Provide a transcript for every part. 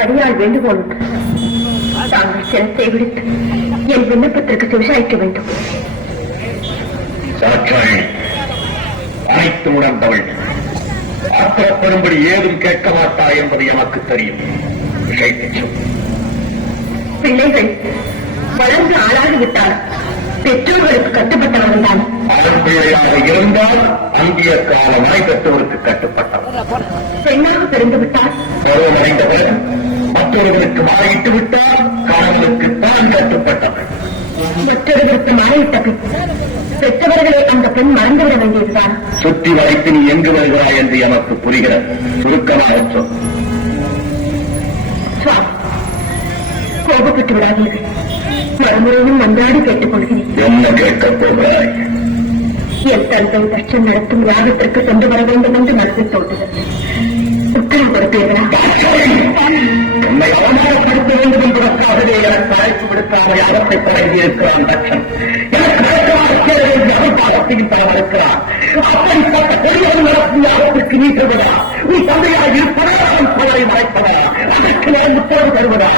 அடியால் வேண்டுகோள் தாங்கள் சிரத்தை விடுத்து என் விண்ணப்பத்திற்கு செவிசாய்க்க வேண்டும். அனைத்து உணர்ந்தவள் ஆத்திரப்படும்படி ஏதும் கேட்க மாட்டா என்பது எனக்கு தெரியும். பிள்ளைகள் வளர்ந்து ஆளாகிவிட்டால் பெற்றோர்களுக்கு கட்டுப்பட்டவர்கள் தான். பிள்ளையாக இருந்தால் அந்திய காலமாய் பெற்றோருக்கு கட்டுப்பட்டவர். பெண்ணாக பிறந்துவிட்டால் பருவமடைந்தவர் மற்றொருவருக்கு மாறிட்டு விட்டால் கணவனுக்கு தான் கட்டுப்பட்டவர். மற்றொருவருக்கு மாறிவிட்ட பின் பெற்றவர்களை அந்த பெண் மறந்துவிட வேண்டியதுதான். சுற்றி வளைத்து நீ எங்கு வருகிறாய் என்று எனக்கு புரிகிறது. சுருக்கமாக சொல். கோபப்பட்டு விடாதீர்கள். மறுமுறையும் மன்றாடி கேட்டுக் கொள்கிறேன். என்ன கேட்கப் போகிறாய்? என் தந்தை தட்சம் நடத்தும் யாகத்திற்கு கொண்டு வர வேண்டும் என்று மனதில் தோன்றுகிறது. உத்தரவு கொடுப்பீர்களா? உன்னை அவமானப்படுத்த வேண்டும் என்பதற்காகவே எனக்கு அழைப்பு விடுக்காமல் யாகத்தை தொடங்கியிருக்கிறான் தட்சன். எனக்கு இருக்கிறான். அப்படிப்பட்ட பெரியவன் நடத்தும் யாகத்திற்கு நீ தருவதா? நீ தந்தையாக இருப்பதா? அவன் போரை மறைப்பதா? அதற்கு நான் உத்தரவு தருவதா?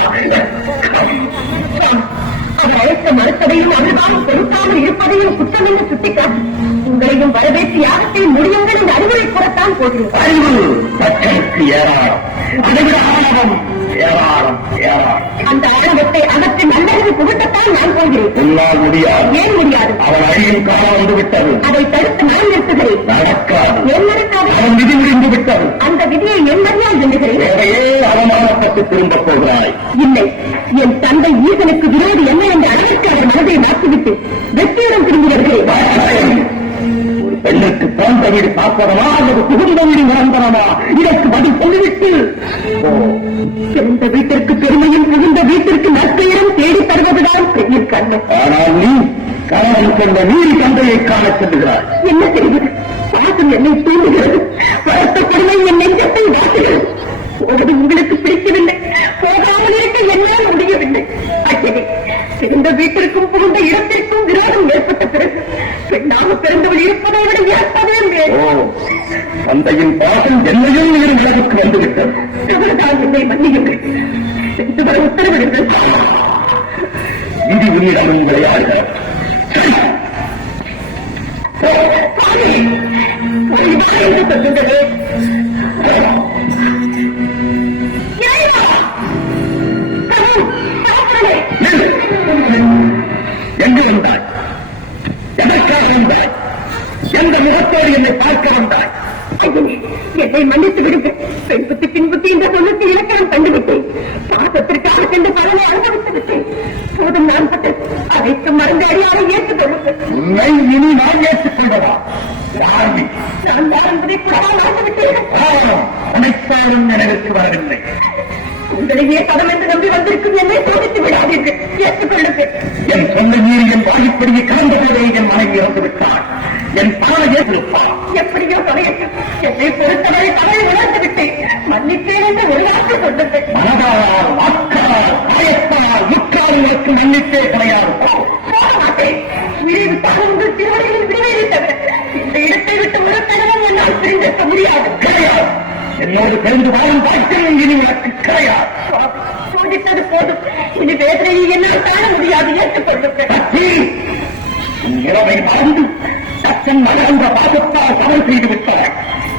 அவர் அழைத்த மறுத்ததையும் அவர்தான் கொடுக்காமல் இருப்பதையும் குற்றம் என்று சுட்டிக்காட்டு. உங்களையும் வரவேற்று யாகத்தை முடியுங்கள் என்று அறிவுரை கூறத்தான் போகிறேன். அறிவு தட்சனுக்கு ஏராளம், அதைவிட ஆணவம் ஏராளம் ஏராளம். அந்த ஆணவத்தை அகற்றி நல்லறிவு புகட்டத்தான் நான் போகிறேன். என்னால் முடியாது. ஏன் முடியாது? அவன் அழியும் காலம் வந்து விட்டது. அதை தடுத்து நான் நிறுத்துகிறேன். நடக்காது. ஏன் நடக்காது? அவன் விதி முடிந்து விட்டது. அந்த விதியை என் மரியாதை எண்ணுகிறேன். தேவையே அவமானப்பட்டு திரும்பப் போகிறாய். இல்லை, என் தந்தை ஈசனுக்கு விரோதி என்ன என்ற அளவிற்கு அவர் மனதை மாற்றிவிட்டு வெற்றியிடம் திரும்பி வருகிறேன். ஒரு பெண்ணுக்கு பிறந்த வீடு பார்ப்பதனா அல்லது புகுந்த வீடு மறந்தனமா? இதற்கு பதில் சொல்லிவிட்டு பிறந்த வீட்டிற்கு பெருமையும் புகுந்த வீட்டிற்கு நற்பெயரும் தேடித் தருவதுதான் பெரிய கண்ணு. ஆனால் நீ கணவன் கொண்ட நீதி தந்தையை காண செல்கிறாய். என்ன செய்வது? பாசம் என்னை தூண்டுகிறது. வருத்த பெருமை என் நெஞ்சத்தை வாட்டுகிறது. போவது உங்களுக்கு பிடிக்கவில்லை, போகாமல் இருக்க என்னால் முடியவில்லை. அச்சனை பிறந்த வீட்டிற்கும் புகுந்த இடத்திற்கும் விரோதம் ஏற்பட்ட பிறகு பெண்ணாக பிறந்தவள் இருப்பதை விட ஏற்பதே மேல். தந்தையின் பாசம் என்னையும் நீர் நிலவுக்கு வந்துவிட்டது. அவர்தான் என்னை மன்னியுங்கள். சென்று வர உத்தரவிடுங்கள். இது உன்னிடம் விளையாடுகிறது. எங்கு வந்தாய்? எதற்காக வந்தாய்? எந்த முகத்தோடு என்னை பார்க்க வந்தாய்? என்னை மன்னித்து விடுங்கள். பெண் புத்தி பின் புத்தி என்ற சொல்லுக்கு இலக்கணம் கண்டுவிட்டேன். பாசத்திற்காக சென்று பலனை அனுபவித்து விட்டேன். போதும் நான் பட்டு அனைத்து மருந்து அடியாரை ஏற்றுக்கொள்ளுங்கள். உன்னை இனி நான் ஏற்றுக்கொண்டவா? யாரி நான் யார் என்பதை கூட மறந்துவிட்டேன். அனைத்தாலும் நினைவுக்கு வரவில்லை. உங்களையே பதம் என்று நம்பி வந்திருக்கும் என்னை சோதித்து விடாதீர்கள். ஏற்றுக்கொள்ளுங்கள். என் சொந்த நீர் என் வாய்ப்படியை கலந்த போதே என் மனைவி இறந்து விட்டார். என் பணவையே கொடுப்பார். எப்படியோ தலையட்டும். என்னை பொறுத்தவரை தலை உணர்ந்து விட்டேன். மன்னிப்பேன் என்று ஒரு வார்த்தை சொல்லுங்கள். மனதால் வாக்கால் காயத்தால் முற்காலங்களுக்கு மன்னிப்பே கிடையாது. விரிவுத்தான் உங்கள் திருவடிகளில் விடுவதை தவிர இந்த இடத்தை விட்டு ஒரு கணவன் என்னால் பிரிந்திருக்க முடியாது. கிடையாது. என்னோடு பிறந்து வாழும் வாழ்க்கையும் இனி உனக்கு கிடையாது. சோதித்தது போதும். இனி வேதனையை என்னால் காண முடியாது. ஏற்றுக்கொள்ளுங்கள். இரவை மறந்து தத்தன் மகந்த பாசத்தால் தவறு செய்து விட்டாய்.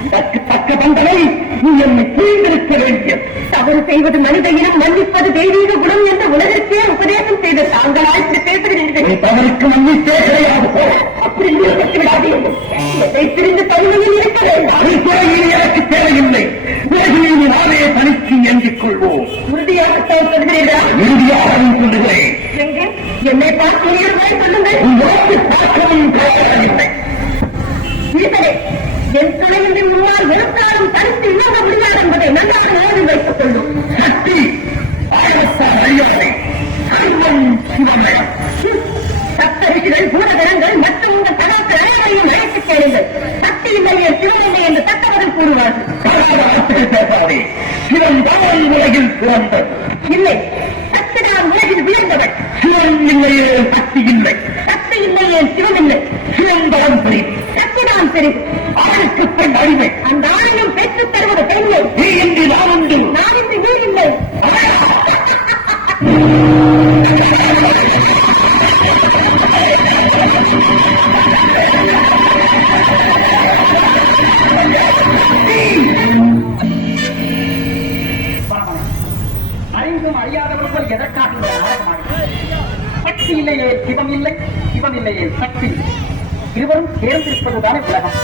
இதற்கு தக்க தண்டனை நீ என்னை புரிந்திருக்க வேண்டியது. தவறு செய்வது மனித இனம், மன்னிப்பது தெய்வீக குணம் என்ற உலகிற்கே உபதேசம் செய்த தாங்களால் இப்படி பேசுகிறீர்கள். நீ தவறுக்கு மன்னித்தே கிடையாது. அப்படி நிறுத்தி விடாதீர்கள். எதை பிரிந்து தனிமையில் இருக்க வேண்டாம். அது எனக்கு தேவையில்லை. பிறகு நீ நானே தனிக்கு எஞ்சிக் கொள்வோம். உறுதியாக சொல்கிறீர்களா? இறுதியாகவும் சொல்லுகிறேன். எங்கே என்னை பார்த்து உயர்வாய் சொல்லுங்கள். உங்களுக்கு பார்க்கவும் தேவையில்லை. ஈசனே, என் துணையின் முன்னால் வெறுத்தாலும் தடுத்து இழக்க முடியாது என்பதை நன்றாக நினைவில் வைத்துக் கொள்ளும். சக்தி ஆயத்தால் அறியாதை சர்வம் சிவமயம். சப்த ரிஷிகள், பூதகணங்கள் மற்றும் உங்கள் கணக்கு அனைவரையும் அழைத்துக் கேளுங்கள். சக்தி இல்லையே சிவனில்லை என்று தக்கவர்கள் கூறுவார்கள். பேசாதே. சிவன் தான் உலகில் சிறந்தது. இல்லை, சக்திதான் உலகில் விழுந்தவள். சிவன் இல்லையே சக்தி இல்லை. சக்தி இல்லையே சிவன் இல்லை. சிவன் தான் பெரியது. சக்திதான் பெரிது. ஆணுக்கு பெண் அடிமை. அந்த ஆணையம் பெற்றுத் தருவது பெண்மை. நீ இன்றி நான் ஒன்று அறிந்தும் அறியாதவர்கள் எதற்காக இந்த நாடகமாகிறது? சக்தி இல்லையே சிவம் இல்லை, சிவம் இல்லையே சக்தி, இருவரும் சேர்ந்திருப்பதுதானே உலகம்.